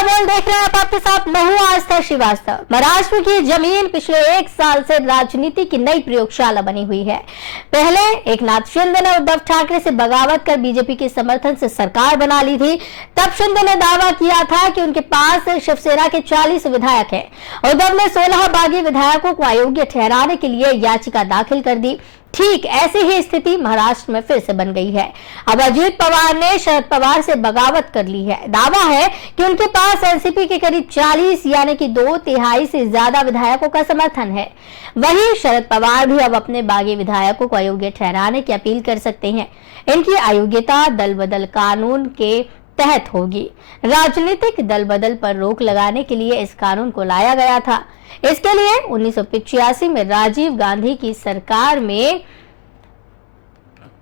का बोल देख रहे हैं आप, आपके साथ मैं हूं आस्था श्रीवास्तव। महाराष्ट्र की जमीन पिछले 1 साल से राजनीति की नई प्रयोगशाला बनी हुई है। पहले एकनाथ शिंदे ने उद्धव ठाकरे से बगावत कर बीजेपी के समर्थन से सरकार बना ली थी। तब शिंदे ने दावा किया था कि उनके पास शिवसेना के 40 विधायक हैं। उद्धव ने 16 बागी विधायकों को अयोग्य ठहराने के लिए याचिका दाखिल कर दी। ठीक ऐसी ही स्थिति महाराष्ट्र में फिर से बन गई है। अब अजीत पवार ने शरद पवार से बगावत कर ली है। दावा है कि उनके पास एनसीपी के करीब 40 यानी कि 2/3 से ज्यादा विधायकों का समर्थन है। वहीं शरद पवार भी अब अपने बागी विधायकों को अयोग्य ठहराने की अपील कर सकते हैं। इनकी अयोग्यता दल बदल कानून के तहत होगी। राजनीतिक दल बदल पर रोक लगाने के लिए इस कानून को लाया गया था। इसके लिए 1985 में राजीव गांधी की सरकार में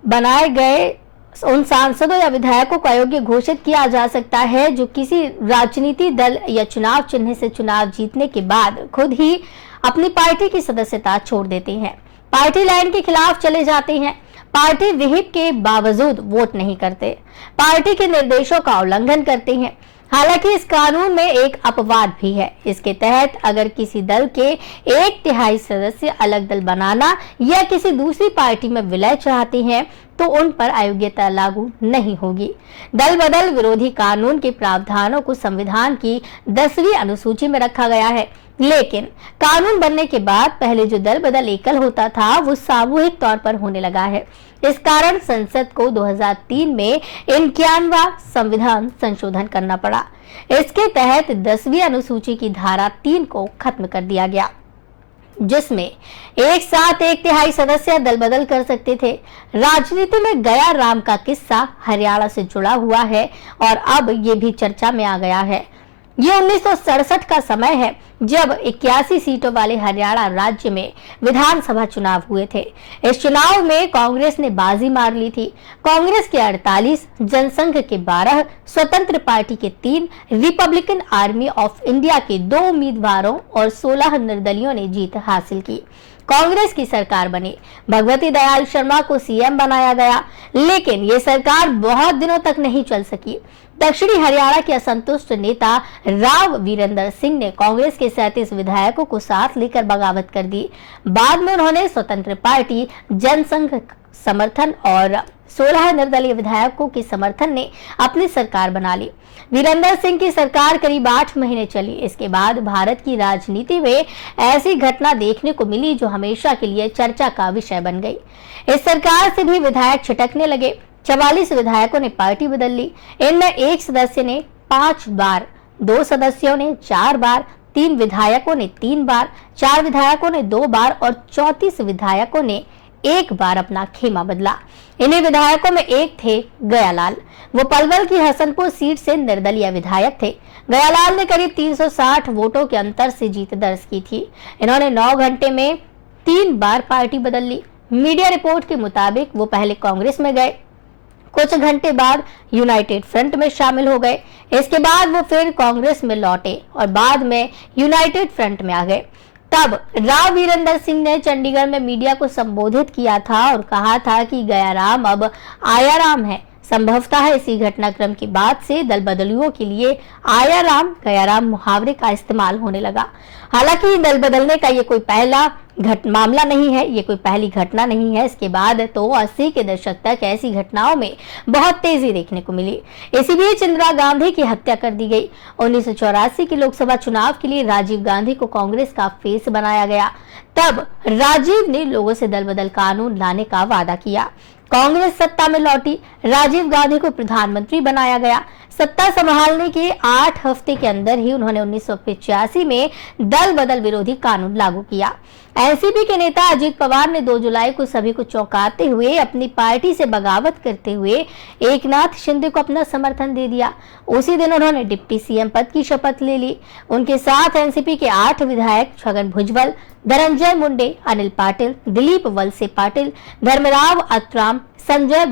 बनाए गए उन सांसदों या विधायकों को अयोग्य घोषित किया जा सकता है जो किसी राजनीति दल या चुनाव चिन्ह से चुनाव जीतने के बाद खुद ही अपनी पार्टी की सदस्यता छोड़ देते हैं, पार्टी लाइन के खिलाफ चले जाते हैं, पार्टी विहिप के बावजूद वोट नहीं करते, पार्टी के निर्देशों का उल्लंघन करते हैं। हालांकि इस कानून में एक अपवाद भी है। इसके तहत अगर किसी दल के 1/3 सदस्य अलग दल बनाना या किसी दूसरी पार्टी में विलय चाहते हैं तो उन पर अयोग्यता लागू नहीं होगी। दल बदल विरोधी कानून के प्रावधानों को संविधान की 10वीं अनुसूची में रखा गया है, लेकिन कानून बनने के बाद पहले जो दल बदल एकल होता था वो सामूहिक तौर पर होने लगा है। इस कारण संसद को 2003 में 51वां संविधान संशोधन करना पड़ा। इसके तहत 10वीं अनुसूची की धारा 3 को खत्म कर दिया गया, जिसमें एक साथ 1/3 सदस्य दल बदल कर सकते थे। राजनीति में गया राम का किस्सा हरियाणा से जुड़ा हुआ है और अब ये भी चर्चा में आ गया है। ये 1967 का समय है जब 81 सीटों वाले हरियाणा राज्य में विधानसभा चुनाव हुए थे। इस चुनाव में कांग्रेस ने बाजी मार ली थी। कांग्रेस के 48, जनसंघ के 12, स्वतंत्र पार्टी के 3, रिपब्लिकन आर्मी ऑफ इंडिया के 2 उम्मीदवारों और 16 निर्दलियों ने जीत हासिल की। कांग्रेस की सरकार बनी। भगवती दयाल शर्मा को सीएम बनाया गया, लेकिन ये सरकार बहुत दिनों तक नहीं चल सकी। दक्षिणी हरियाणा के असंतुष्ट नेता राव वीरेंद्र सिंह ने कांग्रेस के 37 विधायकों को साथ लेकर बगावत कर दी। बाद में उन्होंने स्वतंत्र पार्टी, जनसंघ समर्थन और 16 निर्दलीय विधायकों के समर्थन ने अपनी सरकार बना ली। वीरेंद्र सिंह की सरकार करीब 8 महीने चली। इसके बाद भारत की राजनीति में ऐसी घटना देखने को मिली जो हमेशा के लिए चर्चा का विषय बन गई। इस सरकार से भी विधायक छिटकने लगे। 44 विधायकों ने पार्टी बदल ली। इनमें एक सदस्य ने 5 बार, 2 सदस्यों ने 4 बार, 3 विधायकों ने 3 बार, 4 विधायकों ने 2 बार और 34 विधायकों ने 1 बार अपना खेमा बदला। इन्हीं विधायकों में एक थे गयालाल। वो पलवल की हसनपुर सीट से निर्दलीय विधायक थे। गयालाल ने करीब 360 वोटों के अंतर से जीत दर्ज की थी। इन्होंने 9 घंटे में 3 बार पार्टी बदल ली। मीडिया रिपोर्ट के मुताबिक वो पहले कांग्रेस में गए, कुछ घंटे बाद यूनाइटेड फ्रंट में शामिल हो गए। इसके बाद वो फिर कांग्रेस में लौटे और बाद में यूनाइटेड फ्रंट में आ गए। तब राव वीरेंद्र सिंह ने चंडीगढ़ में मीडिया को संबोधित किया था और कहा था कि गयाराम अब आयाराम है। संभवतः इसी घटनाक्रम की बाद से दल बदलियों के लिए आयाराम गयाराम मुहावरे का इस्तेमाल होने लगा। हालांकि दल बदलने का ये कोई पहला मामला नहीं है, ये कोई पहली घटना नहीं है। इसके बाद तो 80 के दशक तक ऐसी घटनाओं में बहुत तेजी देखने को मिली। इसी बीच इंदिरा गांधी की हत्या कर दी गई। 1984 के लोकसभा चुनाव के लिए राजीव गांधी को कांग्रेस का फेस बनाया गया। तब राजीव ने लोगों से दल बदल कानून लाने का वादा किया। कांग्रेस सत्ता में लौटी। राजीव गांधी को प्रधानमंत्री बनाया गया। सत्ता संभालने के 8 हफ्ते के अंदर ही उन्होंने 1985 में दल बदल विरोधी कानून लागू किया। एनसीपी के नेता अजीत पवार ने 2 जुलाई को सभी को चौंकाते हुए अपनी पार्टी से बगावत करते हुए एकनाथ शिंदे को अपना समर्थन दे दिया। उसी दिन उन्होंने डिप्टी सीएम पद की शपथ ले ली। उनके साथ एनसीपी के 8 विधायक छगन भुजबल, धनंजय मुंडे, अनिल पाटिल, दिलीप वलसे पाटिल, धर्मराव अत्राम, संजय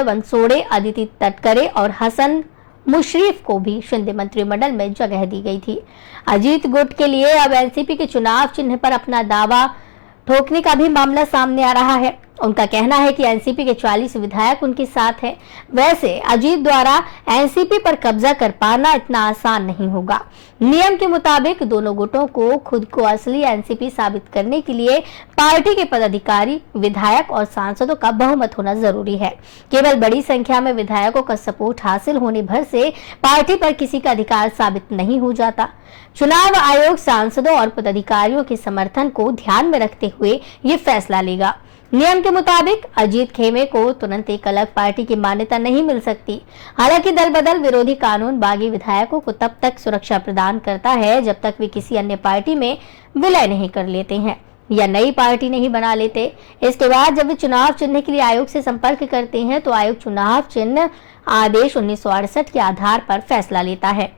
वनसोड़े, अदिति तटकरे और हसन मुशरीफ को भी शिंदे मंत्रिमंडल में जगह दी गई थी। अजीत गुट के लिए अब एनसीपी के चुनाव चिन्ह पर अपना दावा ठोकने का भी मामला सामने आ रहा है। उनका कहना है कि एनसीपी के 40 विधायक उनके साथ हैं। वैसे अजीत द्वारा एनसीपी पर कब्जा कर पाना इतना आसान नहीं होगा। नियम के मुताबिक दोनों गुटों को खुद को असली एनसीपी साबित करने के लिए पार्टी के पदाधिकारी, विधायक और सांसदों का बहुमत होना जरूरी है। केवल बड़ी संख्या में विधायकों का सपोर्ट हासिल होने भर से पार्टी पर किसी का अधिकार साबित नहीं हो जाता। चुनाव आयोग सांसदों और पदाधिकारियों के समर्थन को ध्यान में रखते हुए ये फैसला लेगा। नियम के मुताबिक अजीत खेमे को तुरंत एक अलग पार्टी की मान्यता नहीं मिल सकती। हालांकि दल बदल विरोधी कानून बागी विधायकों को तब तक सुरक्षा प्रदान करता है जब तक वे किसी अन्य पार्टी में विलय नहीं कर लेते हैं या नई पार्टी नहीं बना लेते। इसके बाद जब वे चुनाव चिन्ह के लिए आयोग से संपर्क करते हैं तो आयोग चुनाव चिन्ह आदेश 1968 के आधार पर फैसला लेता है।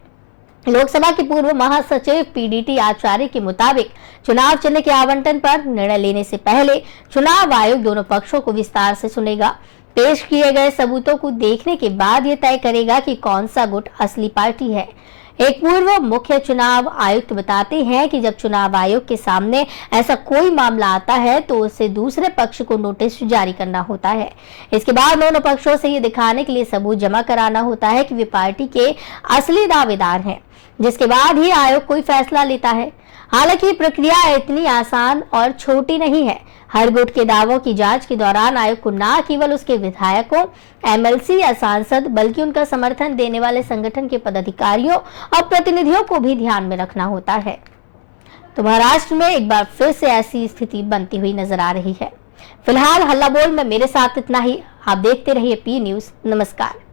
लोकसभा के पूर्व महासचिव पीडीटी आचार्य के मुताबिक चुनाव चिन्ह के आवंटन पर निर्णय लेने से पहले चुनाव आयोग दोनों पक्षों को विस्तार से सुनेगा। पेश किए गए सबूतों को देखने के बाद यह तय करेगा कि कौन सा गुट असली पार्टी है। एक पूर्व मुख्य चुनाव आयुक्त बताते हैं कि जब चुनाव आयोग के सामने ऐसा कोई मामला आता है तो उसे दूसरे पक्ष को नोटिस जारी करना होता है। इसके बाद दोनों पक्षों से ये दिखाने के लिए सबूत जमा कराना होता है कि वे पार्टी के असली दावेदार हैं, जिसके बाद ही आयोग कोई फैसला लेता है। हालांकि प्रक्रिया इतनी आसान और छोटी नहीं है। हर गुट के दावों की जांच के दौरान आयोग को न केवल उसके विधायकों, एमएलसी या सांसद बल्कि उनका समर्थन देने वाले संगठन के पदाधिकारियों और प्रतिनिधियों को भी ध्यान में रखना होता है। तो महाराष्ट्र में एक बार फिर से ऐसी स्थिति बनती हुई नजर आ रही है। फिलहाल हल्ला बोल में मेरे साथ इतना ही। आप देखते रहिए पी न्यूज। नमस्कार।